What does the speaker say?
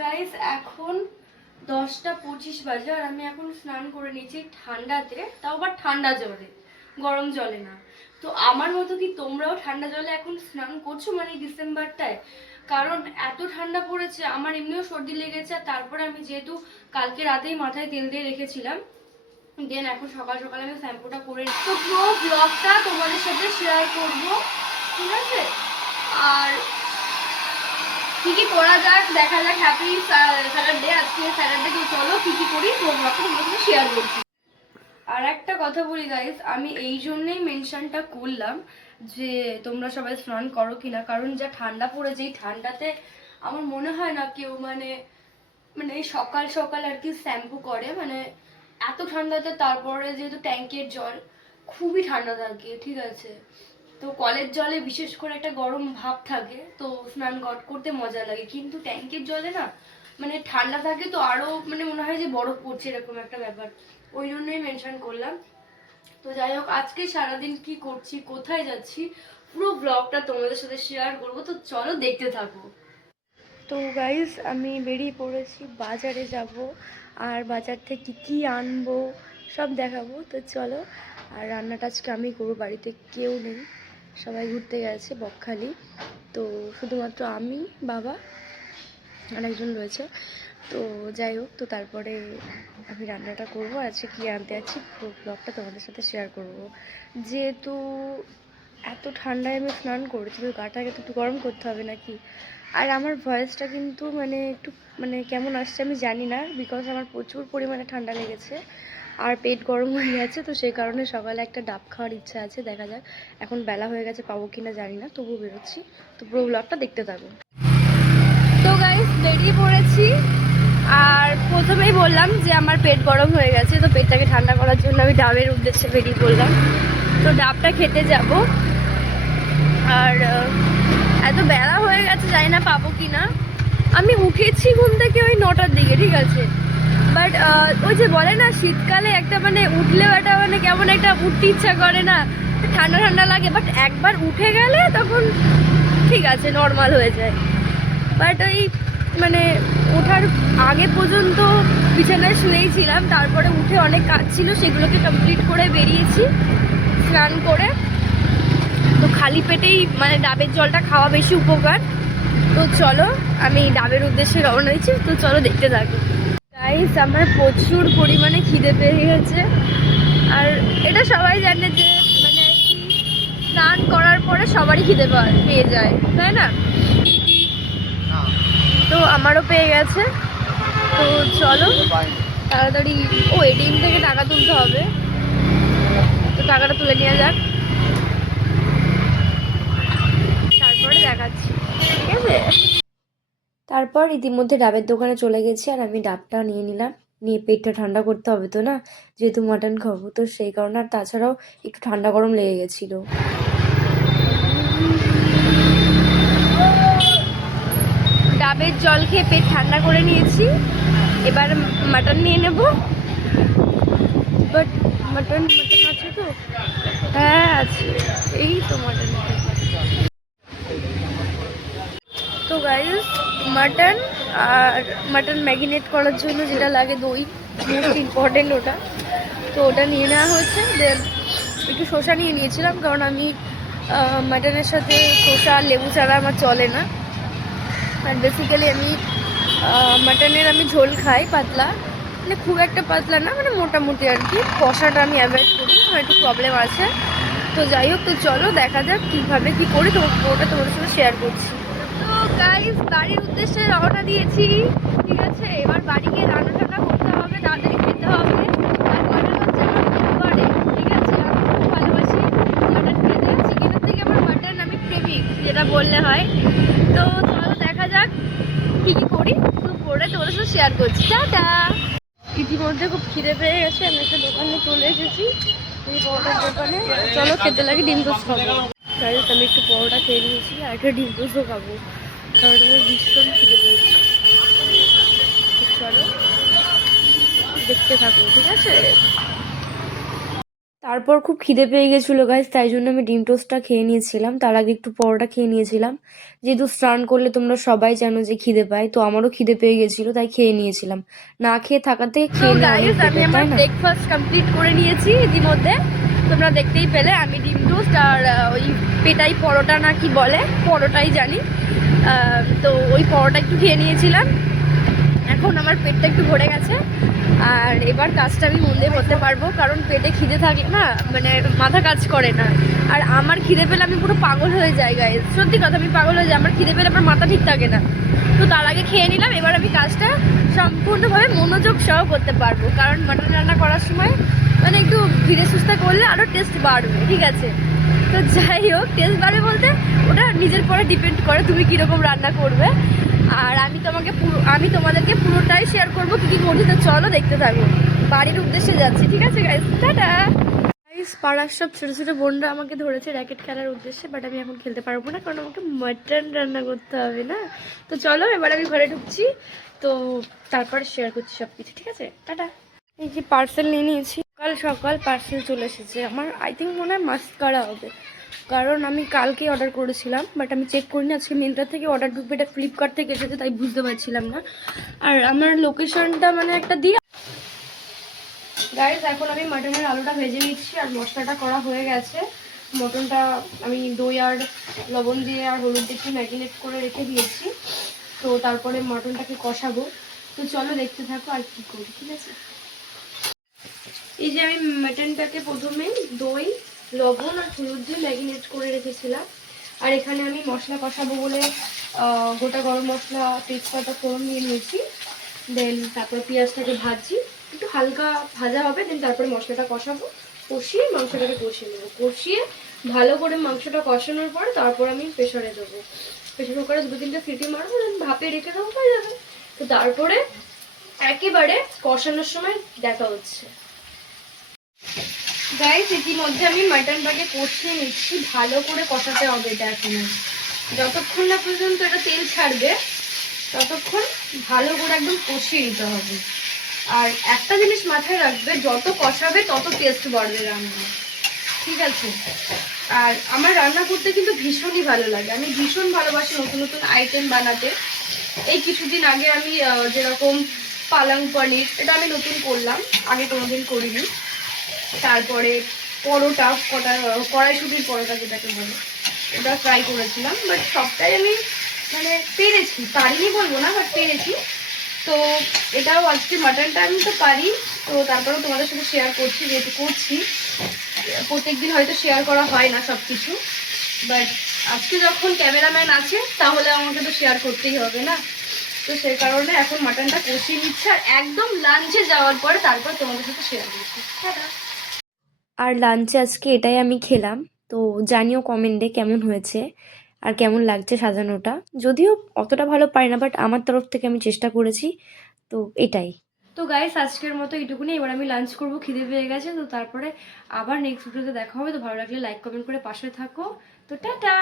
Guys এখন 10টা 25 বাজে আর আমি এখন স্নান করে নিয়েছি ঠান্ডাতে, তাও আবার ঠান্ডা জলে, গরম জলে না। তো আমার মতো কি তোমরাও ঠান্ডা জলে এখন স্নান করছো মানে ডিসেম্বরটায়? কারণ এত ঠান্ডা পড়েছে, আমার এমনিও সর্দি লেগেছে। আর তারপরে আমি যেহেতু কালকে রাতেই মাথায় তেল দিয়ে রেখেছিলাম, দেন এখন সকাল সকাল আমি শ্যাম্পুটা করে তো পুরো ব্লগটা তোমাদের সাথে শেয়ার করবো, ঠিক আছে? আর কি কি করা যাক দেখা যাক। হ্যাপি স্যাটারডে, আজকে স্যাটারডে। তো চলো কি কি করি পুরো ব্লগটা তোমাদের সাথে শেয়ার করছি। আর একটা কথা বলি গাইস, আমি এই জন্যই মেনশনটা করলাম যে তোমরা সবাই স্নান করো কিনা, কারণ যা ঠান্ডা পড়েছে এই ঠান্ডাতে আমার মনে হয় না কেউ মানে মানে এই সকাল সকাল আর কি শ্যাম্পু করে, মানে এত ঠান্ডাতে। তারপরে যেহেতু ট্যাঙ্কের জল খুবই ঠান্ডা থাকে, ঠিক আছে? তো কলের জলে বিশেষ করে একটা গরম ভাব থাকে, তো স্নান করতে মজা লাগে। কিন্তু ট্যাঙ্কের জলে না মানে ঠান্ডা থাকে, তো আরো মানে মনে হয় যে বরফ পড়ছে, এরকম একটা ব্যাপার। ওই জন্যই মেনশন করলাম। তো যাই হোক, আজকে সারাদিন কি করছি, কোথায় যাচ্ছি, পুরো ব্লগটা তোমাদের সাথে শেয়ার করবো। তো চলো দেখতে থাকো। তো গাইস আমি বেরিয়ে পড়েছি, বাজারে যাব আর বাজার থেকে কি আনবো সব দেখাবো। তো চলো। আর রান্নাটা আজকে আমি করবো, বাড়িতে কেউ নেই, সবাই ঘুরতে গেছে বকখালি। তো শুধুমাত্র আমি, বাবা আর একজন রয়েছে। তো যাই হোক, তো তারপরে আমি রান্নাটা করবো। আজকে কী আনতে যাচ্ছি পুরো ব্লগটা তোমাদের সাথে শেয়ার করব। যেহেতু এত ঠান্ডায় আমি স্নান করেছি, তো গাটাকে তো একটু গরম করতে হবে নাকি। আর আমার ভয়েসটা কিন্তু মানে একটু মানে কেমন আসছে আমি জানি না, বিকজ আমার প্রচুর পরিমাণে ঠান্ডা লেগেছে আর পেট গরম হয়ে গেছে। তো সেই কারণে সকালে একটা ডাব খাওয়ার ইচ্ছা আছে, দেখা যাক। এখন বেলা হয়ে গেছে, পাবো কি না জানি না, তবুও বেরোচ্ছি। তো পুরো ব্লগটা দেখতে থাকো। তো গাইস বেরিয়ে পড়েছি, আর প্রথমেই বললাম যে আমার পেট গরম হয়ে গেছে, তো পেটটাকে ঠান্ডা করার জন্য আমি ডাবের উদ্দেশ্যে বেরিয়ে পড়লাম। তো ডাবটা খেতে যাব। আর এত বেলা হয়ে গেছে, জানি না পাবো কি না। আমি উঠেছি ঘুম থেকে ওই 9টার দিকে, ঠিক আছে? বাট ওই যে বলে না শীতকালে একটা মানে উঠলেও একটা মানে কেমন একটা উঠতে ইচ্ছা করে না, ঠান্ডা ঠান্ডা লাগে। বাট একবার উঠে গেলে তখন ঠিক আছে, নর্মাল হয়ে যায়। বাট ওই মানে ওঠার আগে পর্যন্ত বিছানায় শুয়েই ছিলাম, তারপরে উঠে অনেক কাজ ছিল, সেগুলোকে কমপ্লিট করে বেরিয়েছি স্নান করে। তো খালি পেটেই মানে ডাবের জলটা খাওয়া বেশি উপকার। তো চলো আমি ডাবের উদ্দেশ্যে রওনা দিচ্ছি। তো চলো দেখতে থাকো। গাইস আমার প্রচুর পরিমাণে খিদে পেয়ে গেছে, আর এটা সবাই জানে যে মানে স্নান করার পরে সবারই খিদে পেয়ে যায়, তাই না? তো আমারও পেয়ে গেছে। তো চলো তাড়াতাড়ি, ও এটিএম থেকে টাকা তুলতে হবে, তো টাকাটা তুলে নেওয়া যাক, তারপরে দেখাচ্ছি, ঠিক আছে? তারপর ইতিমধ্যে ডাবের দোকানে চলে গেছি, আর আমি ডাবটা নিয়ে নিলাম। নিয়ে পেটটা ঠান্ডা করতে হবে তো না, যেহেতু মাটন খাবো, তো সেই কারণে। আর তাছাড়াও একটু ঠান্ডা গরম লেগে গেছিলো। ডাবের জল খেয়ে পেট ঠান্ডা করে নিয়েছি, এবার মাটন নিয়ে নেব। বাট মাটন আছে তো? হ্যাঁ আছে, এই তো মাটন। তো গাইস মাটন, আর মাটন ম্যাগিনেট করার জন্য যেটা লাগে দই, মোস্ট ইম্পর্টেন্ট ওটা। তো ওটা নিয়ে নেওয়া হয়েছে। দেন একটু শসা নিয়ে নিয়েছিলাম, কারণ আমি মাটনের সাথে শসা লেবু ছাড়া আমার চলে না। আর বেসিক্যালি আমি মাটনের আমি ঝোল খাই পাতলা, মানে খুব একটা পাতলা না, মানে মোটামুটি আর কি। কষাটা আমি অ্যাভয়েড করি, আমার একটু প্রবলেম আছে। তো যাই হোক, তো চলো দেখা যাক কীভাবে কী করি, ওটা তোমাদের সাথে শেয়ার করছি। তো গাইস বাড়ির উদ্দেশ্যে রওনা দিয়েছি, ঠিক আছে? এবার বাড়ি গিয়ে রান্না টান্না করতে হবে, তাড়াতাড়ি খেতে হবে। আর মাটন হচ্ছে আমার ফেভারিট, ঠিক আছে? আমি খুব ভালোবাসি মাটন খেতে, চিকেনের থেকে আমার মাটন আমি প্রেমিক যেটা বললে হয়। তো চলো দেখা যাক কী কী করি, তো পরে তোমাদের সাথে শেয়ার করছি। টাটা। ইতিমধ্যে খুব খিদে পেয়ে গেছে, আমি একটা দোকানে চলে এসেছি, এই পরোটার দোকানে। চলো খেতে লাগে ডিম টোস্ট খাবো। গাইস আমি একটু পরোটা খেয়ে নিয়েছি, আর একটা ডিম টোস্টও খাবো, কারণ আমার ভীষণ খিদে পেয়েছে। চলো দেখতে থাকো, ঠিক আছে? তারপর খুব খিদে পেয়ে গেছিলো গাইস, তাই জন্য আমি ডিম টোস্টটা খেয়ে নিয়েছিলাম। তার আগে একটু পরোটা খেয়ে নিয়েছিলাম। যেহেতু স্নান করলে তোমরা সবাই জানো যে খিদে পায়, তো আমারও খিদে পেয়ে গেছিলো তাই খেয়ে নিয়েছিলাম। না খেয়ে থাকাতে খেয়ে নেওয়া অনেক আমি better, আমার তাই না? ব্রেকফাস্ট কমপ্লিট করে নিয়েছি ইতিমধ্যে, তোমরা দেখতেই পেলে। আমি ডিম টোস্ট আর ওই পেটাই পরোটা না কি বলে, পরোটাই জানি, তো ওই পরোটা একটু খেয়ে নিয়েছিলাম। এখন আমার পেটটা একটু ভরে গেছে, আর এবার কাজটা আমি মন দিয়ে করতে পারবো, কারণ পেটে খিদে থাকলে না মানে মাথা কাজ করে না। আর আমার খিদে পেলে আমি পুরো পাগল হয়ে যাই গাইস, সত্যি কথা, আমি পাগল হয়ে যাই। আমার খিদে পেলে আমার মাথা ঠিক থাকে না। তো তার আগে খেয়ে নিলাম, এবার আমি কাজটা সম্পূর্ণভাবে মনোযোগ সহ করতে পারবো, কারণ মাটন রান্না করার সময় মানে একটু ধীরে সুস্থে করলে আরও টেস্ট বাড়বে, ঠিক আছে? তো যাই হোক, টেস্ট বাড়বে বলতে ওটা নিজের পরে ডিপেন্ড করে তুমি কীরকম রান্না করবে। আর আমি তোমাদেরকে পুরোটাই শেয়ার করবো কী কী করছি। তো চলো দেখতে থাকো, বাড়ির উদ্দেশ্যে যাচ্ছি, ঠিক আছে গাইস? টাটা। গাইস, পাড়ার সব ছোটো ছোটো বোনরা আমাকে ধরেছে র্যাকেট খেলার উদ্দেশ্যে, বাট আমি এখন খেলতে পারবো না, কারণ আমাকে মাটন রান্না করতে হবে না। তো চলো এবার আমি ঘরে ঢুকছি, তো তারপরে শেয়ার করছি সব কিছু, ঠিক আছে? টাটা। এই যে পার্সেল নিয়ে নিয়েছি, সকাল সকাল পার্সেল চলে এসেছে আমার। আই থিঙ্ক মনে হয় মাস্কারা হবে, কারণ আমি কালকেই অর্ডার করেছিলাম, বাট আমি চেক করিনি। আজকে মিন্ত্রা থেকে অর্ডার ঢুকবে, এটা ফ্লিপকার্ট থেকে এসেছে, তাই বুঝতে পারছিলাম না। আর আমার লোকেশনটা মানে একটা দিয়ে গাইস, এখন আমি মাটনের আলুটা ভেজে নিচ্ছি, আর মশলাটা করা হয়ে গেছে। মটনটা আমি দই আর লবণ দিয়ে আর হলুদ দিয়ে ম্যারিনেট করে রেখে দিয়েছি। তো তারপরে মটনটাকে কষাবো। তো চলো দেখতে থাকো আর কি করি, ঠিক আছে? এই যে আমি মাটনটাকে প্রথমে দই, লবণ আর হলুদ দিয়ে ম্যারিনেট করে রেখেছিলাম। আর এখানে আমি মশলা কষাবো বলে গোটা গরম মশলা, তেজপাতা, ফোড়ন নিয়ে নিয়েছি। দেন তারপরে পেঁয়াজটাকে ভাজি, একটু হালকা ভাজা হবে, দেন তারপরে মশলাটা কষাবো, কষিয়ে মাংসটাকে কষিয়ে নেবো। কষিয়ে ভালো করে মাংসটা কষানোর পরে তারপর আমি প্রেশারে দেবো। প্রেশার কুকারে 2-3টে সিটি মারবো, দেন ভাপে রেখে দেবো, হয়ে যাবে। তো তারপরে একেবারে কষানোর সময় দেখা হচ্ছে। গাইস, ইতিমধ্যে আমি মাটনটাকে কষিয়ে নিচ্ছি, ভালো করে কষাতে হবে এটা। এখন যতক্ষণ না পর্যন্ত এটা তেল ছাড়বে ততক্ষণ ভালো করে একদম কষিয়ে নিতে হবে। আর একটা জিনিস মাথায় রাখবে, যত কষাবে তত টেস্ট বাড়বে রান্না, ঠিক আছে? আর আমার রান্না করতে কিন্তু ভীষণই ভালো লাগে, আমি ভীষণ ভালোবাসি নতুন নতুন আইটেম বানাতে। এই কিছুদিন আগে আমি যেরকম পালং পনির, এটা আমি নতুন করলাম, আগে কোনোদিন করিনি। তারপরে পরোটা, কড়াইশুটির পরোটা যেটাকে বলে, ওটা ট্রাই করেছিলাম, বাট সবটাই আমি মানে পেরেছি, পারিনি বলবো না, বাট পেরেছি। তো এটাও আজকে মাটনটা আমি তো পারি, তো তারপরেও তোমাদের সাথে শেয়ার করছি, যেহেতু করছি। প্রত্যেকদিন হয়তো শেয়ার করা হয় না সব কিছু, বাট আজকে যখন ক্যামেরাম্যান আছে তাহলে আমাকে তো শেয়ার করতেই হবে না। তো সেই কারণে এখন মাটনটা কষিয়ে নিচ্ছে, আর একদম লাঞ্চে যাওয়ার পরে তারপর তোমাদের সাথে শেয়ার করছি। আর লাঞ্চে আজকে এটাই আমি খেলাম। তো জানিও কমেন্টে কেমন হয়েছে আর কেমন লাগছে সাজানোটা। যদিও অতটা ভালো পারি না, বাট আমার তরফ থেকে আমি চেষ্টা করেছি। তো এটাই। তো গাইস, আজকের মতো এইটুকুনি। এবার আমি লাঞ্চ করবো, খিদে পেয়ে গেছে। তো তারপরে আবার নেক্সট ভিডিওতে দেখা হবে। তো ভালো লাগলে লাইক কমেন্ট করে পাশে থাকো। তো টাটা।